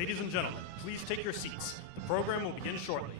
Ladies and gentlemen, please take your seats. The program will begin shortly.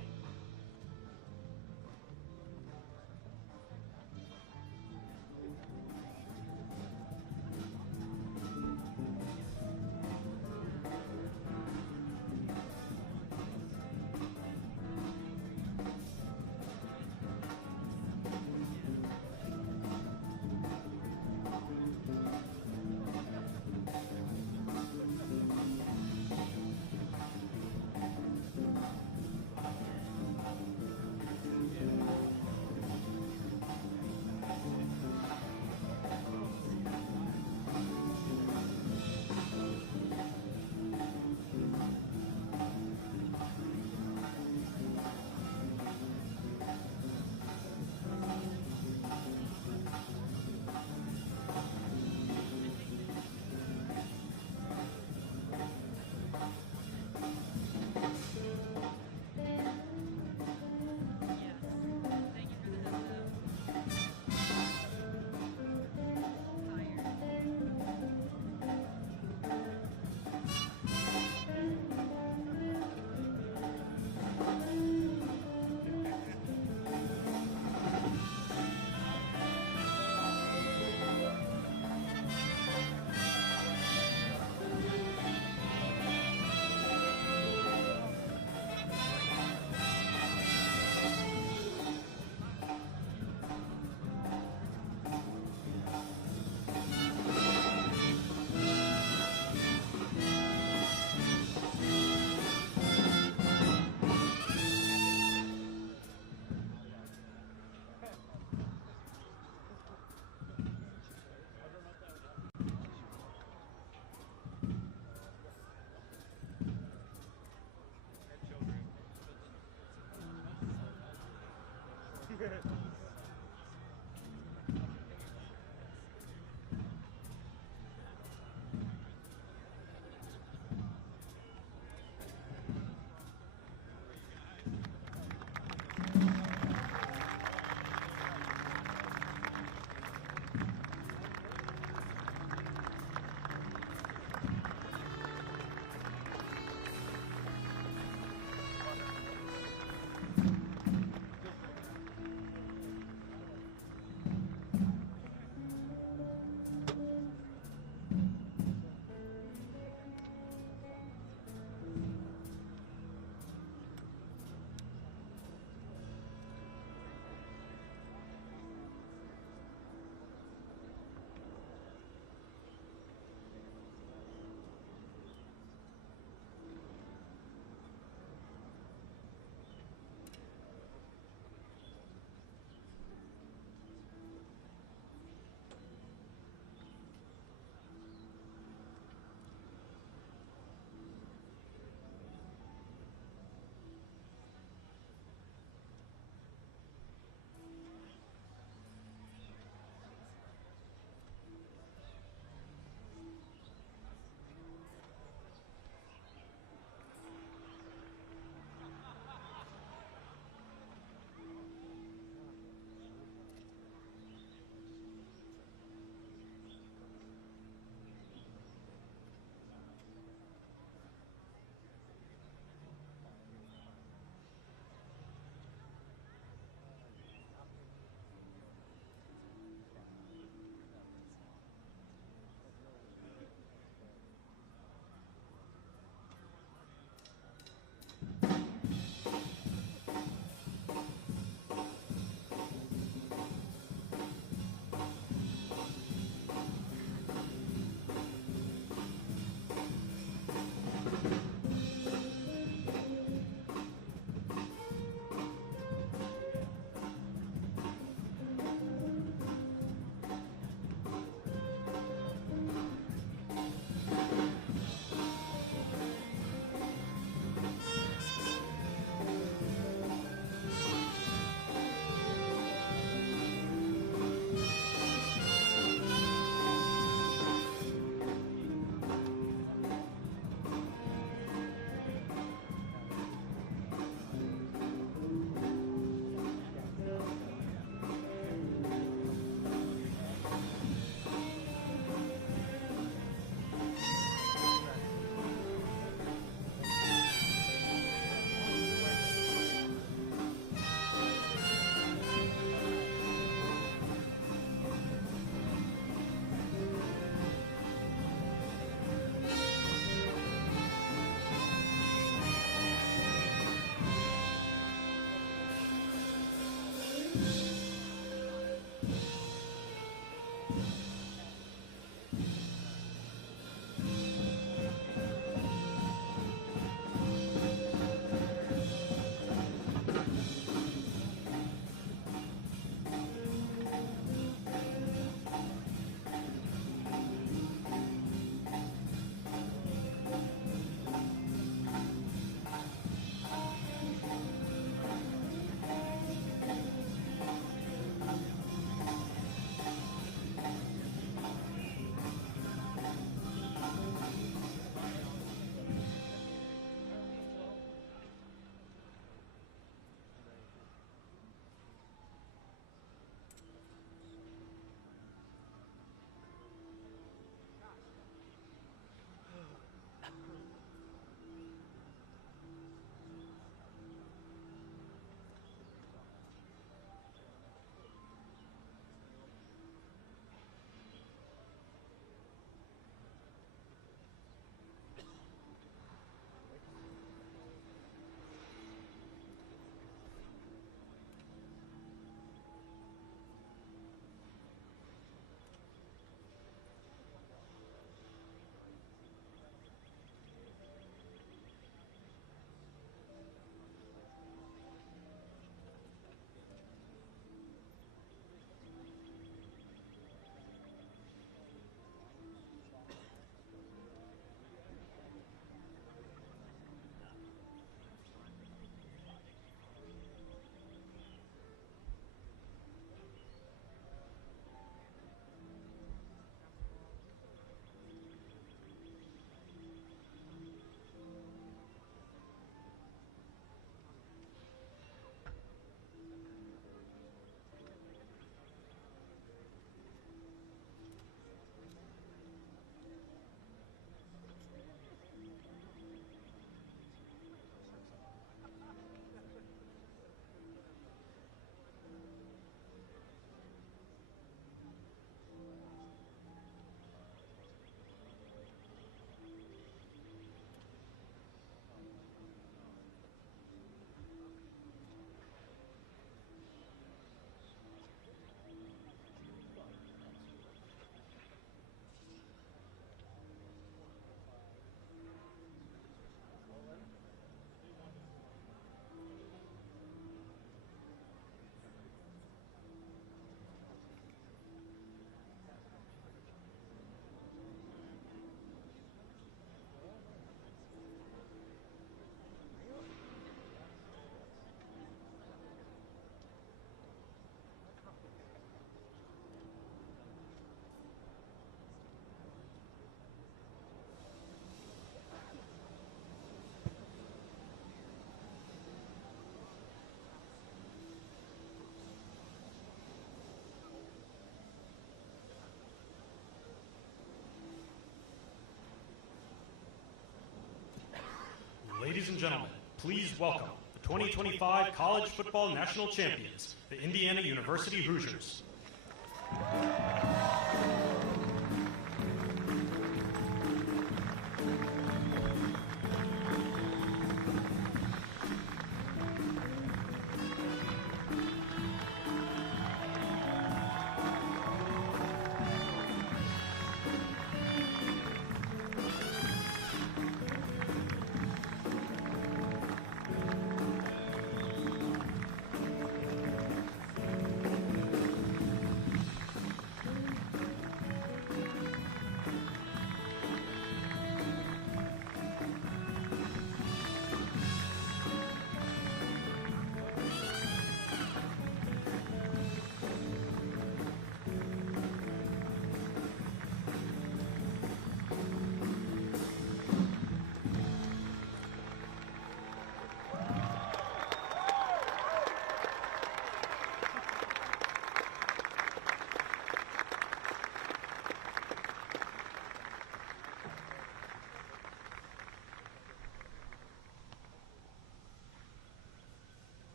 and gentlemen, please welcome the 2025 College Football National Champions, the Indiana University Hoosiers.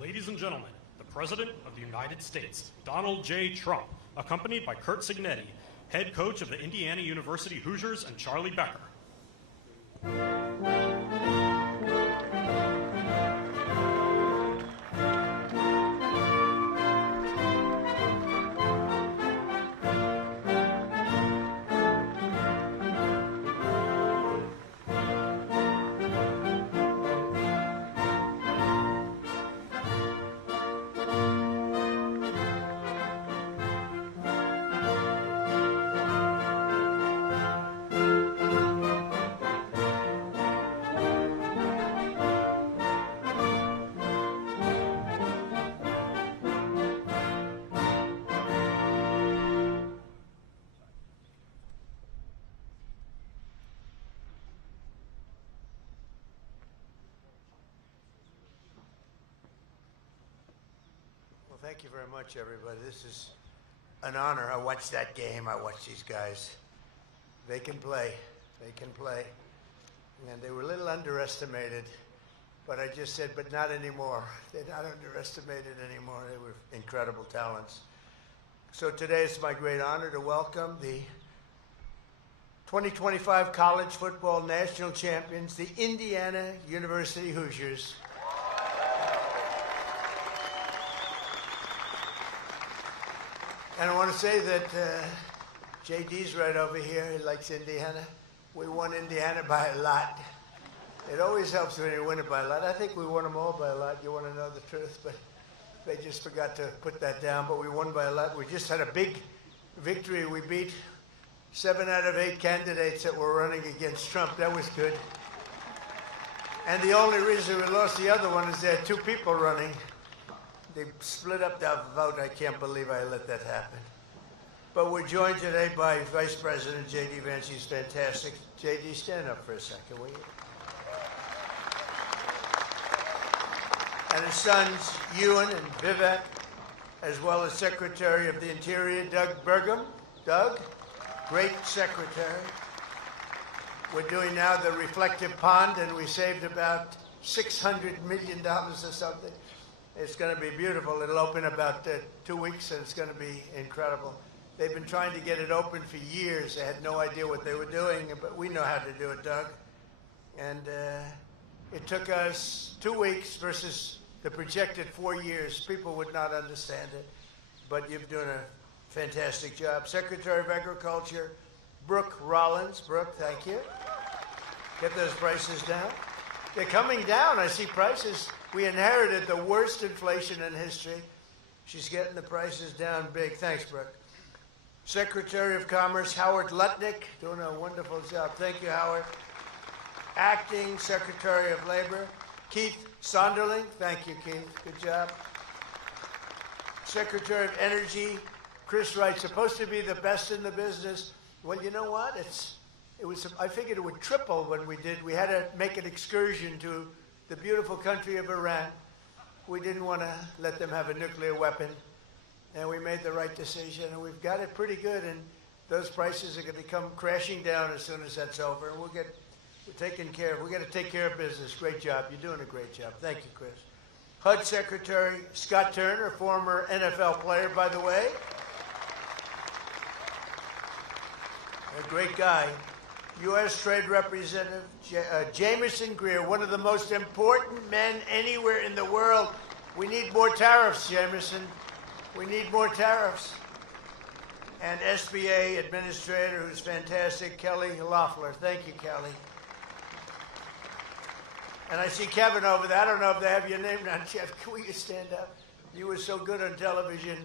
Ladies and gentlemen, the President of the United States, Donald J. Trump, accompanied by Curt Cignetti, head coach of the Indiana University Hoosiers, and Charlie Becker. Thank you very much, everybody. This is an honor. I watched that game. I watched these guys. They can play. They can play. And they were a little underestimated, but I just said, but not anymore. They're not underestimated anymore. They were incredible talents. So today it's my great honor to welcome the 2025 College Football National Champions, the Indiana University Hoosiers. And I want to say that JD's right over here. He likes Indiana. We won Indiana by a lot. It always helps when you win it by a lot. I think we won them all by a lot. You want to know the truth, but they just forgot to put that down. But we won by a lot. We just had a big victory. We beat 7 out of 8 candidates that were running against Trump. That was good. And the only reason we lost the other one is there are 2 people running. They split up the vote. I can't believe I let that happen. But we're joined today by Vice President J.D. Vance. He's fantastic. J.D., stand up for a second, will you? And his sons, Ewan and Vivek, as well as Secretary of the Interior, Doug Burgum. Doug, great secretary. We're doing now the reflective pond, and we saved about $600 million or something. It's going to be beautiful. It'll open about 2 weeks, and it's going to be incredible. They've been trying to get it open for years. They had no idea what they were doing, but we know how to do it, Doug. And it took us 2 weeks versus the projected 4 years. People would not understand it, but you've done a fantastic job. Secretary of Agriculture, Brooke Rollins. Brooke, thank you. Get those prices down. They're coming down. I see prices. We inherited the worst inflation in history. She's getting the prices down big. Thanks, Brooke. Secretary of Commerce, Howard Lutnick, doing a wonderful job. Thank you, Howard. Acting Secretary of Labor, Keith Sonderling. Thank you, Keith. Good job. Secretary of Energy, Chris Wright. Supposed to be the best in the business. Well, you know what? I figured it would triple when we did. We had to make an excursion to the beautiful country of Iran. We didn't want to let them have a nuclear weapon. And we made the right decision. And we've got it pretty good. And those prices are going to come crashing down as soon as that's over. And we're taken care of. We're going to take care of business. Great job. You're doing a great job. Thank you, Chris. HUD Secretary Scott Turner, former NFL player, by the way. A great guy. U.S. Trade Representative Jamieson Greer, one of the most important men anywhere in the world. We need more tariffs, Jamieson. We need more tariffs. And SBA Administrator, who's fantastic, Kelly Loeffler. Thank you, Kelly. And I see Kevin over there. I don't know if they have your name down, Jeff. Can you stand up? You were so good on television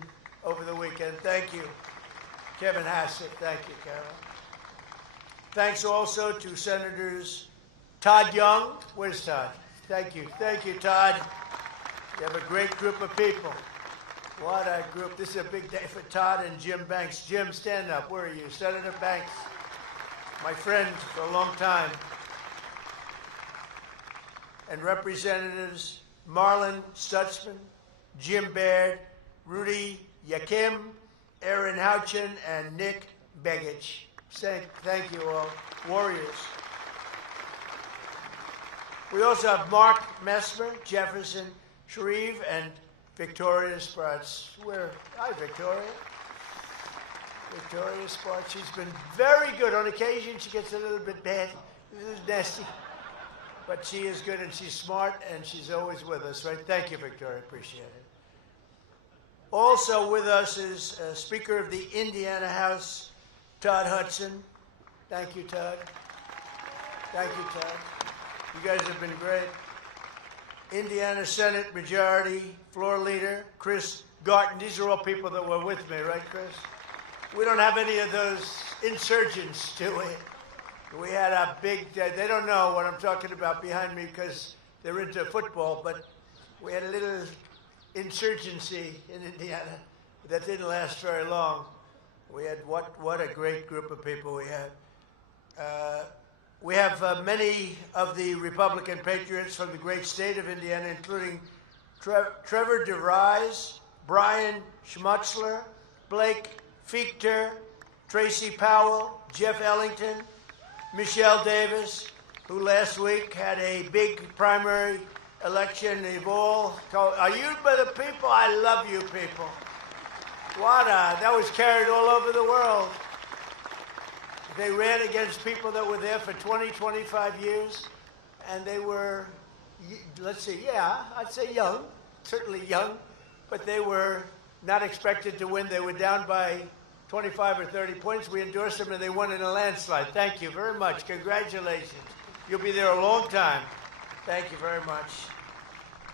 over the weekend. Thank you. Kevin Hassett. Thank you, Carol. Thanks also to Senators Todd Young. Where's Todd? Thank you. Thank you, Todd. You have a great group of people. What a group. This is a big day for Todd and Jim Banks. Jim, stand up. Where are you? Senator Banks, my friend for a long time. And Representatives Marlin Stutzman, Jim Baird, Rudy Yakim, Aaron Houchin, and Nick Begich. Thank you all. Warriors. We also have Mark Messmer, Jefferson Shreve, and Victoria Spartz. Hi, Victoria. Victoria Spartz. She's been very good. On occasion, she gets a little bit bad. This is nasty. But she is good, and she's smart, and she's always with us, right? Thank you, Victoria. Appreciate it. Also with us is Speaker of the Indiana House, Todd Hudson. Thank you, Todd. Thank you, Todd. You guys have been great. Indiana Senate Majority Floor Leader, Chris Garton. These are all people that were with me, right, Chris? We don't have any of those insurgents, do we? We had a big day. They don't know what I'm talking about behind me because they're into football, but we had a little insurgency in Indiana that didn't last very long. We had what a great group of people we had. We have many of the Republican patriots from the great state of Indiana, including Trevor DeVries, Brian Schmutzler, Blake Fichter, Tracy Powell, Jeff Ellington, Michelle Davis, who last week had a big primary election. They've all told, are you by the people? I love you people. That was carried all over the world. They ran against people that were there for 20, 25 years, and they were, let's see, I'd say young, certainly young, but they were not expected to win. They were down by 25 or 30 points. We endorsed them, and they won in a landslide. Thank you very much. Congratulations. You'll be there a long time. Thank you very much.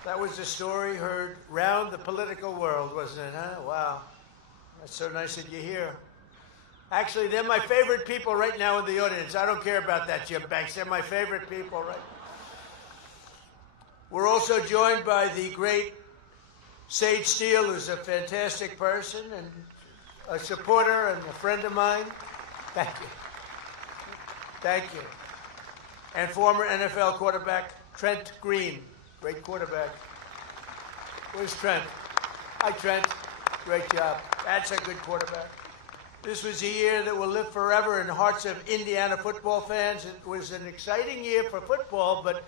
That was a story heard round the political world, wasn't it, huh? Wow. That's so nice that you're here. Actually, they're my favorite people right now in the audience. I don't care about that, Jim Banks. They're my favorite people, right? We're also joined by the great Sage Steele, who's a fantastic person and a supporter and a friend of mine. Thank you. Thank you. And former NFL quarterback Trent Green. Great quarterback. Where's Trent? Hi, Trent. Great job. That's a good quarterback. This was a year that will live forever in the hearts of Indiana football fans. It was an exciting year for football, but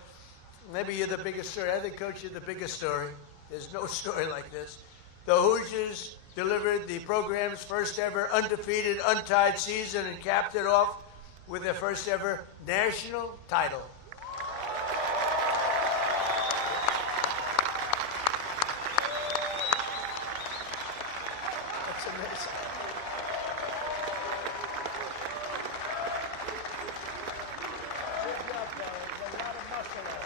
maybe you're the biggest story. I think, Coach, you're the biggest story. There's no story like this. The Hoosiers delivered the program's first ever undefeated, untied season and capped it off with their first ever national title. That's amazing. Good job, fellas. There's a lot of muscle out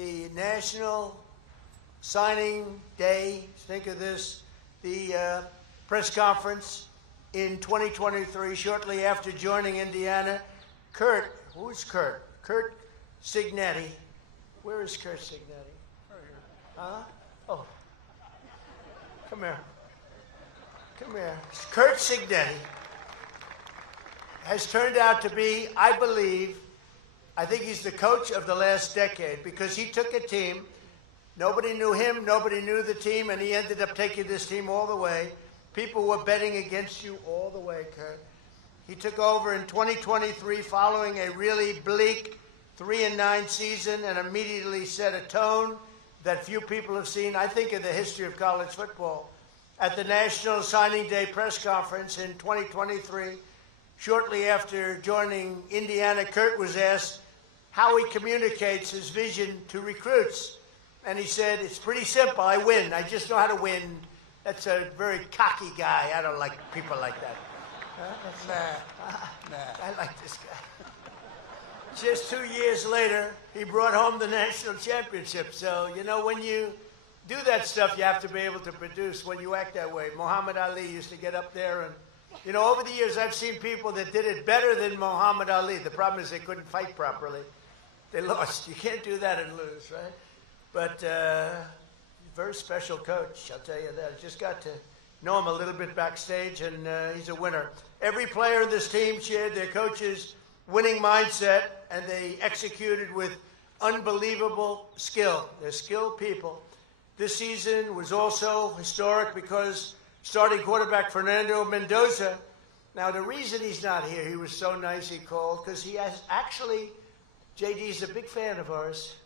there. The National Signing Day, think of this, the press conference in 2023, shortly after joining Indiana, Kurt, who's Kurt? Curt Cignetti. Where is Curt Cignetti? Right here. Huh? Oh. Come here. Come here. Curt Cignetti has turned out to be, I believe, I think he's the coach of the last decade because he took a team. Nobody knew him, nobody knew the team, and he ended up taking this team all the way. People were betting against you all the way, Curt. He took over in 2023 following a really bleak 3-9 season and immediately set a tone that few people have seen, I think, in the history of college football. At the National Signing Day press conference in 2023, shortly after joining Indiana, Curt was asked how he communicates his vision to recruits. And he said, it's pretty simple. I win. I just know how to win. That's a very cocky guy. I don't like people like that. Nah. I like this guy. Just 2 years later, he brought home the national championship. So, you know, when you do that stuff, you have to be able to produce when you act that way. Muhammad Ali used to get up there and, you know, over the years, I've seen people that did it better than Muhammad Ali. The problem is they couldn't fight properly. They lost. You can't do that and lose, right? But very special coach, I'll tell you that. I just got to know him a little bit backstage, and he's a winner. Every player in this team shared their coach's winning mindset, and they executed with unbelievable skill. They're skilled people. This season was also historic because starting quarterback Fernando Mendoza, now the reason he's not here, he was so nice he called, because he has actually, JD's a big fan of ours.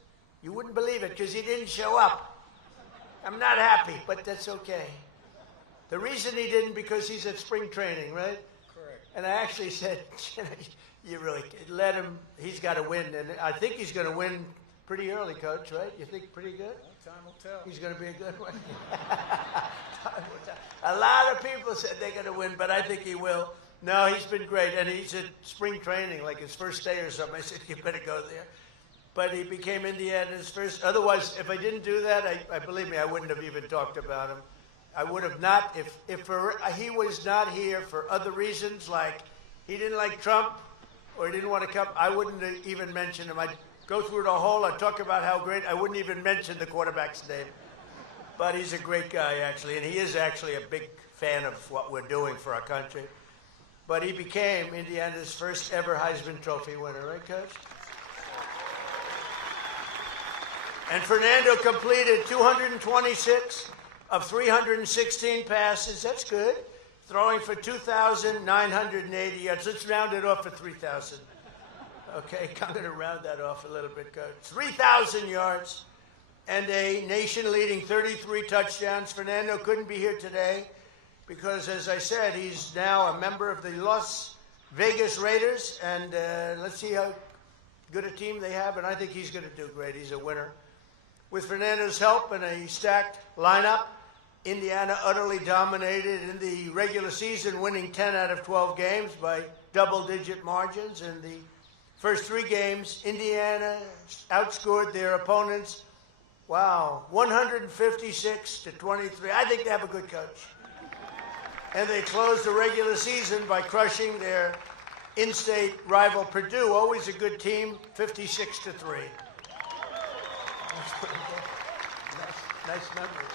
You wouldn't believe it because he didn't show up. I'm not happy, but that's okay. The reason he didn't, because he's at spring training, right? Correct. And I actually said, you really let him, he's got to win. And I think he's going to win pretty early, Coach, right? You think pretty good? Well, time will tell. He's going to be a good one. A lot of people said they're going to win, but I think he will. No, he's been great. And he's at spring training, like his first day or something. I said, you better go there. But he became Indiana's first. Otherwise, if I didn't do that, I believe me, I wouldn't have even talked about him. I would have not, if he was not here for other reasons, like he didn't like Trump or he didn't want to come, I wouldn't have even mention him. I'd go through the whole, I'd talk about how great, I wouldn't even mention the quarterback's name. But he's a great guy, actually, and he is actually a big fan of what we're doing for our country. But he became Indiana's first ever Heisman Trophy winner, right, Coach? And Fernando completed 226 of 316 passes. That's good. Throwing for 2,980 yards. Let's round it off for 3,000. Okay, I'm going to round that off a little bit, Coach. 3,000 yards and a nation-leading 33 touchdowns. Fernando couldn't be here today because, as I said, he's now a member of the Las Vegas Raiders. And let's see how good a team they have. And I think he's going to do great. He's a winner. With Fernando's help and a stacked lineup, Indiana utterly dominated in the regular season, winning 10 out of 12 games by double-digit margins. In the first 3 games, Indiana outscored their opponents, 156 to 23. I think they have a good coach. And they closed the regular season by crushing their in-state rival Purdue, always a good team, 56 to 3. Nice numbers.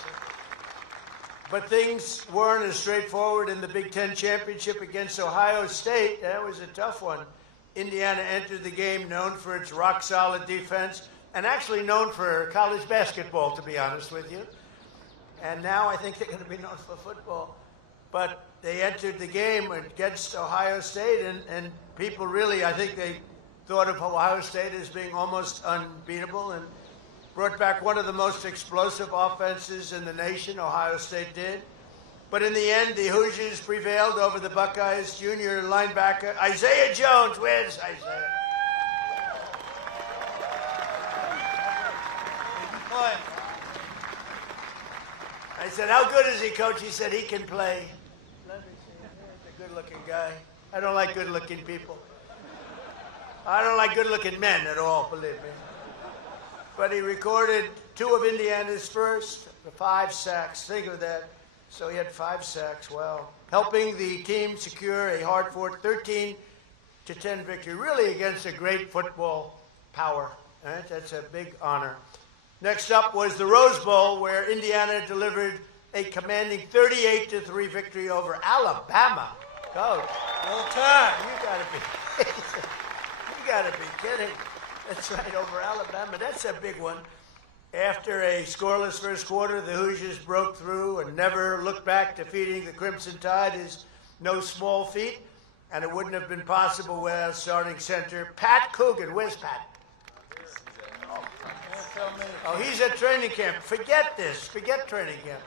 But things weren't as straightforward in the Big Ten Championship against Ohio State. That was a tough one. Indiana entered the game known for its rock-solid defense and actually known for college basketball, to be honest with you. And now I think they're going to be known for football. But they entered the game against Ohio State, and people really, I think they thought of Ohio State as being almost unbeatable and brought back one of the most explosive offenses in the nation, Ohio State did. But in the end, the Hoosiers prevailed over the Buckeyes. Junior linebacker Isaiah Jones. Where's Isaiah? I said, how good is he, Coach? He said, he can play. Let me see. He's a good-looking guy. I don't like good-looking people. I don't like good-looking men at all, believe me. But he recorded 2 of Indiana's first 5 sacks. Think of that. So he had 5 sacks. Wow. Helping the team secure a hard-fought 13 to 10 victory, really against a great football power. Right? That's a big honor. Next up was the Rose Bowl, where Indiana delivered a commanding 38-3 victory over Alabama. Coach, Well time. you gotta be kidding. That's right, over Alabama. That's a big one. After a scoreless first quarter, the Hoosiers broke through and never looked back. Defeating the Crimson Tide is no small feat, and it wouldn't have been possible without starting center Pat Coogan. Where's Pat? Oh, he's at training camp. Forget this. Forget training camp.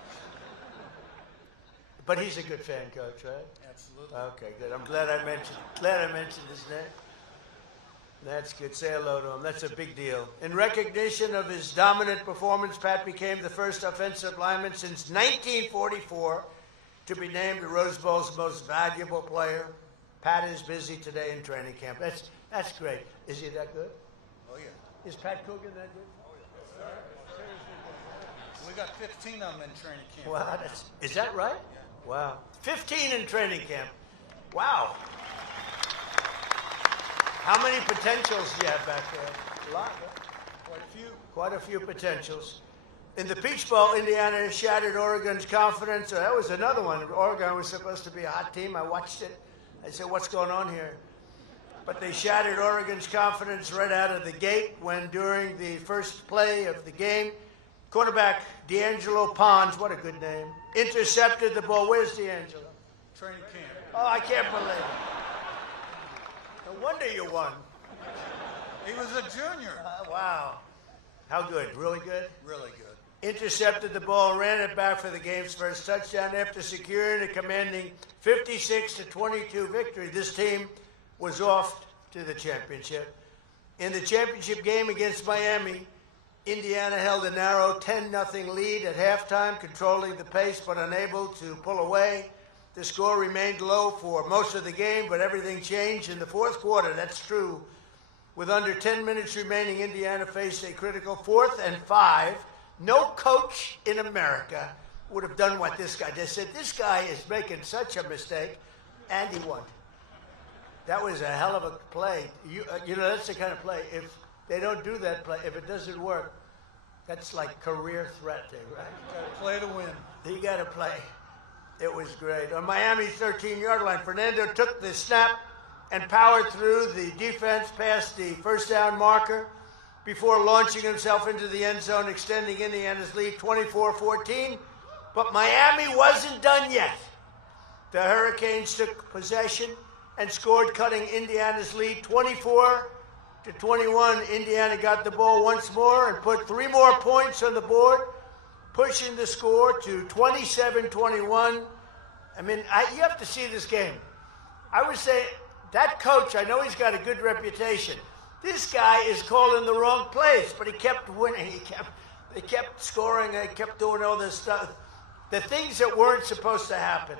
But he's a good fan, Coach, right? Absolutely. Okay, good. I'm glad I mentioned his name. That's good. Say hello to him. That's a big deal. In recognition of his dominant performance, Pat became the first offensive lineman since 1944 to be named the Rose Bowl's most valuable player. Pat is busy today in training camp. That's great. Is he that good? Oh, yeah. Is Pat Coogan that good? We got 15 of them in training camp. Wow, is that right? Wow. 15 in training camp. Wow. How many potentials do you have back there? A lot, right? Quite a few. Quite a few potentials. In the Peach Bowl, Indiana shattered Oregon's confidence. That was another one. Oregon was supposed to be a hot team. I watched it. I said, what's going on here? But they shattered Oregon's confidence right out of the gate when, during the first play of the game, quarterback D'Angelo Pons, what a good name, intercepted the ball. Where's D'Angelo? Training camp. Oh, I can't believe it. No wonder you won. He was a junior. Wow. How good? Really good? Really good. Intercepted the ball and ran it back for the game's first touchdown after securing a commanding 56-22 victory. This team was off to the championship. In the championship game against Miami, Indiana held a narrow 10-0 lead at halftime, controlling the pace but unable to pull away. The score remained low for most of the game, but everything changed in the fourth quarter. That's true. With under 10 minutes remaining, Indiana faced a critical 4th and 5. No coach in America would have done what this guy did. Said, this guy is making such a mistake, and he won. That was a hell of a play. You know, that's the kind of play. If they don't do that play, if it doesn't work, that's like career threatening, right? Got to play to win. You got to play. It was great. On Miami's 13-yard line, Fernando took the snap and powered through the defense past the first down marker before launching himself into the end zone, extending Indiana's lead 24-14. But Miami wasn't done yet. The Hurricanes took possession and scored, cutting Indiana's lead 24-21. Indiana got the ball once more and put 3 more points on the board, pushing the score to 27-21. I mean, you have to see this game. I would say that coach, I know he's got a good reputation. This guy is calling the wrong plays, but he kept winning. They kept scoring. They kept doing all this stuff. The things that weren't supposed to happen.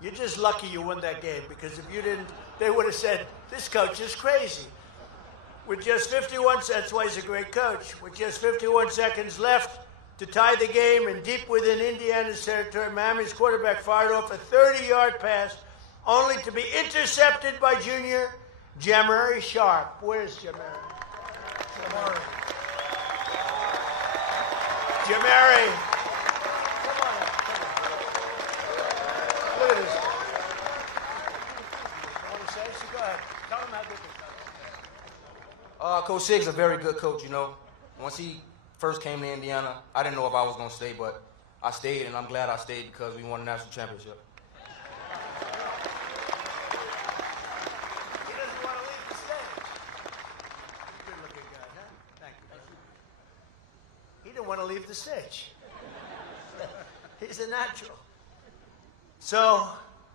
You're just lucky you won that game, because if you didn't, they would have said, this coach is crazy. With just 51 seconds, that's why he's a great coach. With just 51 seconds left to tie the game and deep within Indiana's territory, Miami's quarterback fired off a 30-yard pass, only to be intercepted by junior Jamari Sharp. Where's Jamari? Jamari. Come on up. Look at this. You want to say so? Go ahead. Tell him how good this is. Coach Sig's a very good coach, you know. Once he first came to Indiana, I didn't know if I was going to stay, but I stayed, and I'm glad I stayed because we won the national championship. He doesn't want to leave the stage. Good-looking guy, huh? Thank you. He didn't want to leave the stage. He's a natural. So,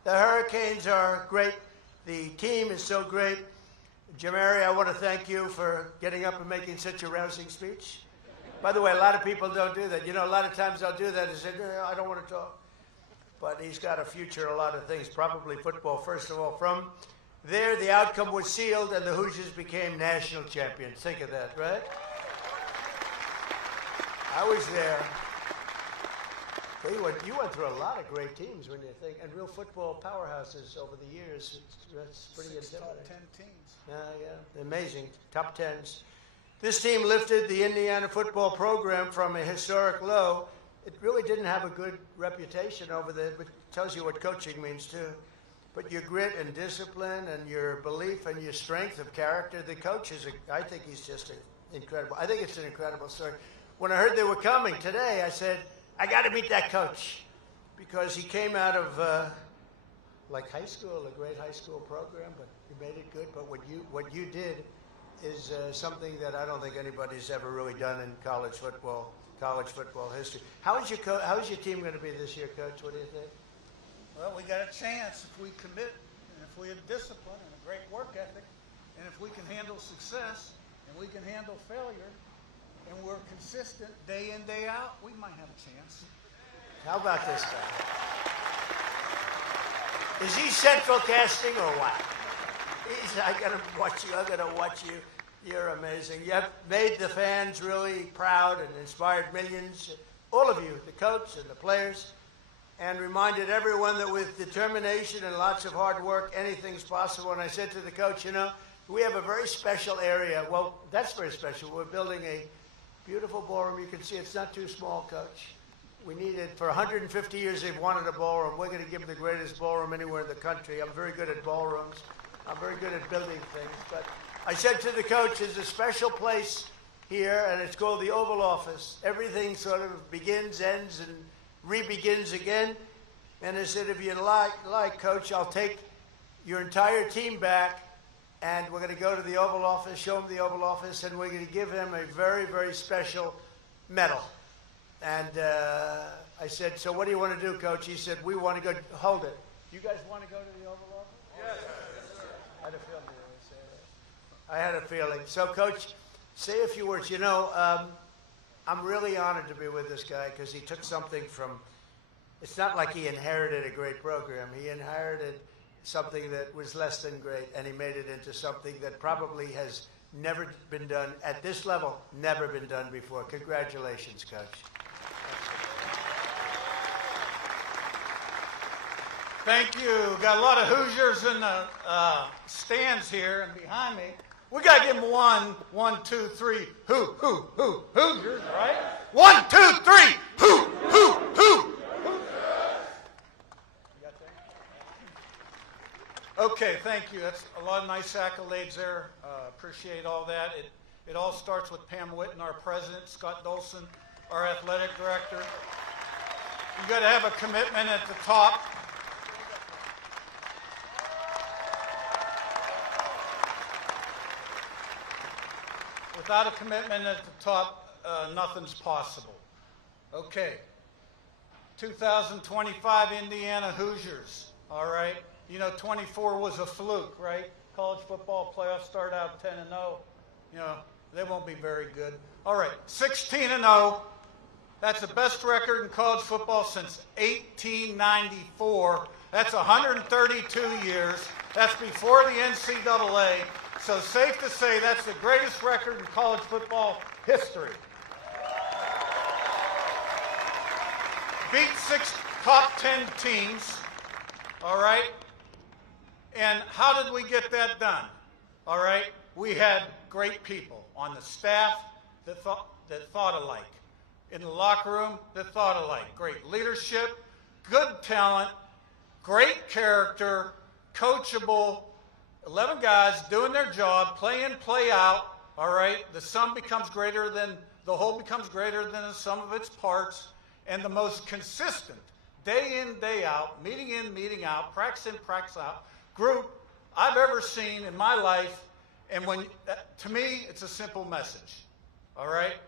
the Hurricanes are great. The team is so great. Jamari, I want to thank you for getting up and making such a rousing speech. By the way, a lot of people don't do that. You know, a lot of times they'll do that and say, no, I don't want to talk. But he's got a future, a lot of things, probably football, first of all. From there, the outcome was sealed, and the Hoosiers became national champions. Think of that, right? I was there. Well, you went through a lot of great teams when you think, and real football powerhouses over the years. That's pretty 6 top intimidating. 10 teams. Yeah, amazing. Top tens. This team lifted the Indiana football program from a historic low. It really didn't have a good reputation over there, but it tells you what coaching means too. But your grit and discipline and your belief and your strength of character, the coach I think he's just incredible. I think it's an incredible story. When I heard they were coming today, I said, I got to meet that coach, because he came out of like high school, a great high school program, but you made it good. But what you did is something that I don't think anybody's ever really done in college football history. How is your team going to be this year, Coach? What do you think? Well, we got a chance if we commit, and if we have discipline and a great work ethic, and if we can handle success, and we can handle failure, and we're consistent day in, day out, we might have a chance. How about this guy? Is he central casting or what? I gotta watch you. You're amazing. You have made the fans really proud and inspired millions. All of you, the coach and the players, and reminded everyone that with determination and lots of hard work, anything's possible. And I said to the coach, we have a very special area. Well, that's very special. We're building a beautiful ballroom. You can see it's not too small, Coach. We need it. For 150 years, they've wanted a ballroom. We're going to give them the greatest ballroom anywhere in the country. I'm very good at ballrooms. I'm very good at building things. But I said to the coach, there's a special place here, and it's called the Oval Office. Everything sort of begins, ends, and re-begins again. And I said, if you like, Coach, I'll take your entire team back, and we're going to go to the Oval Office, show him the Oval Office, and we're going to give him a very, very special medal. And I said, so what do you want to do, Coach? He said, we want to go. Hold it. You guys want to go to the Oval Office? Yes. I had a feeling you would say that. I had a feeling. So, Coach, say a few words. I'm really honored to be with this guy because he took something from, it's not like he inherited a great program. He inherited something that was less than great, and he made it into something that probably has never been done at this level, never been done before. Congratulations, Coach. Thank you. Got a lot of Hoosiers in the stands here and behind me. We got to give them one, two, three, Hoosiers, right? 1, 2, 3, Hoosiers. Okay, thank you. That's a lot of nice accolades there. Appreciate all that. It all starts with Pam Whitten, our president, Scott Dolson, our athletic director. You got to have a commitment at the top. Without a commitment at the top, nothing's possible. Okay. 2025 Indiana Hoosiers. All right. 24 was a fluke, right? College football playoffs start out 10-0. They won't be very good. All right. 16-0. That's the best record in college football since 1894. That's 132 years. That's before the NCAA. So safe to say that's the greatest record in college football history. Beat 6 top 10 teams, all right? And how did we get that done? All right? We had great people on the staff that thought alike. In the locker room that thought alike. Great leadership, good talent, great character, coachable, 11 guys doing their job, play in, play out, all right? The sum becomes greater than, the whole becomes greater than the sum of its parts, and the most consistent, day in, day out, meeting in, meeting out, practice in, practice out, group I've ever seen in my life. And to me, it's a simple message, all right?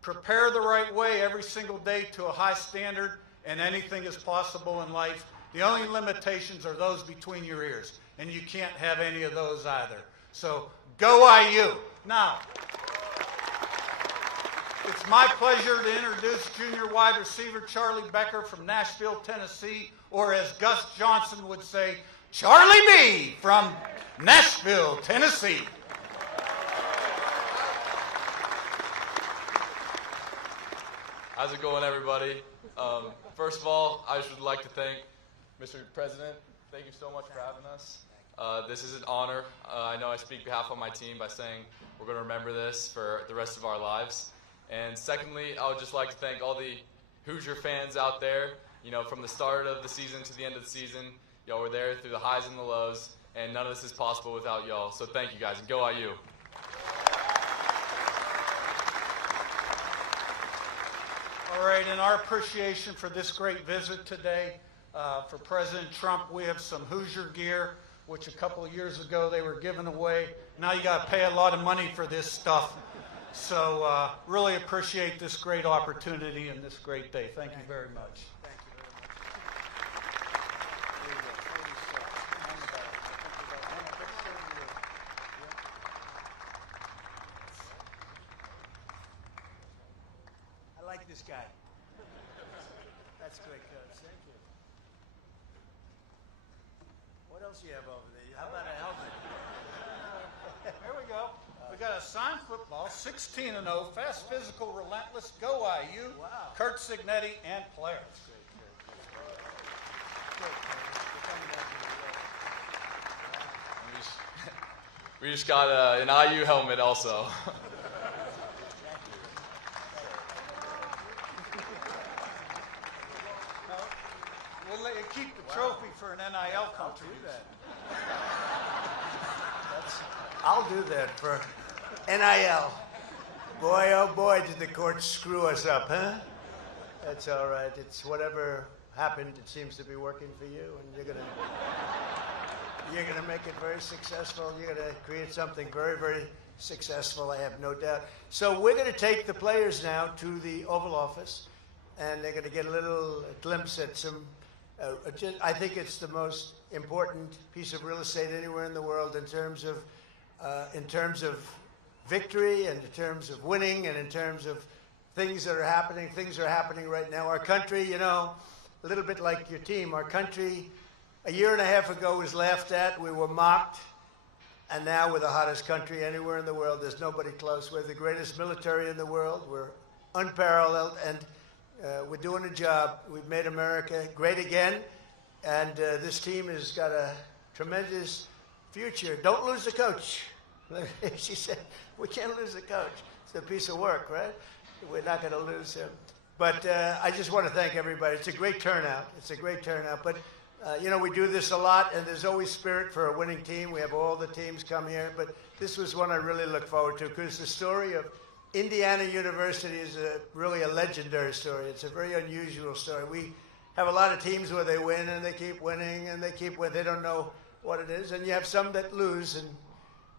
Prepare the right way every single day to a high standard, and anything is possible in life. The only limitations are those between your ears, and you can't have any of those either. So go IU. Now, it's my pleasure to introduce junior wide receiver Charlie Becker from Nashville, Tennessee, or as Gus Johnson would say, Charlie B from Nashville, Tennessee. How's it going, everybody? First of all, I should like to thank Mr. President. Thank you so much for having us. This is an honor. I know I speak behalf of my team by saying we're going to remember this for the rest of our lives. And secondly, I would just like to thank all the Hoosier fans out there. You know, from the start of the season to the end of the season, y'all were there through the highs and the lows, and none of this is possible without y'all. So thank you guys, and go IU. All right, in our appreciation for this great visit today, for President Trump, we have some Hoosier gear, which a couple of years ago they were giving away. Now you got to pay a lot of money for this stuff. So really appreciate this great opportunity and this great day. Thank you very much. I like this guy. That's great, Coach. Thank you. What else do you have over there? How about a helmet? Here we go. We got a signed football, 16-0, fast, physical, relentless, go IU, Wow. Kurt Signetti, and players. We just got an IU helmet also. We'll let you keep the trophy for an NIL contribution. I'll do that for NIL. Boy, oh boy, did the courts screw us up, huh? That's all right. It's whatever happened. It seems to be working for you, and you're gonna make it very successful. You're gonna create something very, very successful. I have no doubt. So we're gonna take the players now to the Oval Office, and they're gonna get a little glimpse at some. I think it's the most important piece of real estate anywhere in the world in terms of victory and in terms of winning and in terms of things that are happening. Things are happening right now. Our country, you know, a little bit like your team, our country a year and a half ago was laughed at. We were mocked. And now we're the hottest country anywhere in the world. There's nobody close. We're the greatest military in the world. We're unparalleled. And we're doing a job. We've made America great again. And this team has got a tremendous future. Don't lose the coach. She said, we can't lose the coach. It's a piece of work, right? We're not going to lose him. But I just want to thank everybody. It's a great turnout. It's a great turnout. But, you know, we do this a lot, and there's always spirit for a winning team. We have all the teams come here. But this was one I really look forward to because the story of Indiana University is really a legendary story. It's a very unusual story. We have a lot of teams where they win, and they keep winning, and they keep winning. They don't know what it is. And you have some that lose and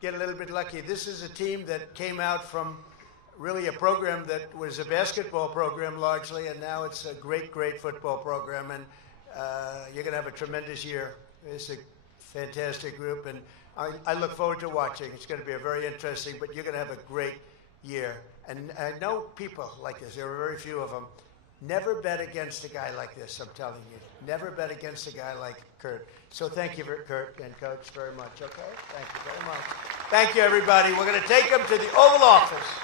get a little bit lucky. This is a team that came out from really a program that was a basketball program largely, and now it's a great, great football program. And you're going to have a tremendous year. It's a fantastic group, and I look forward to watching. It's going to be a very interesting, but you're going to have a great year. And I know people like this. There are very few of them. Never bet against a guy like this, I'm telling you. Never bet against a guy like Kurt. So thank you, Kurt and Coach, very much, okay? Thank you very much. Thank you, everybody. We're going to take them to the Oval Office.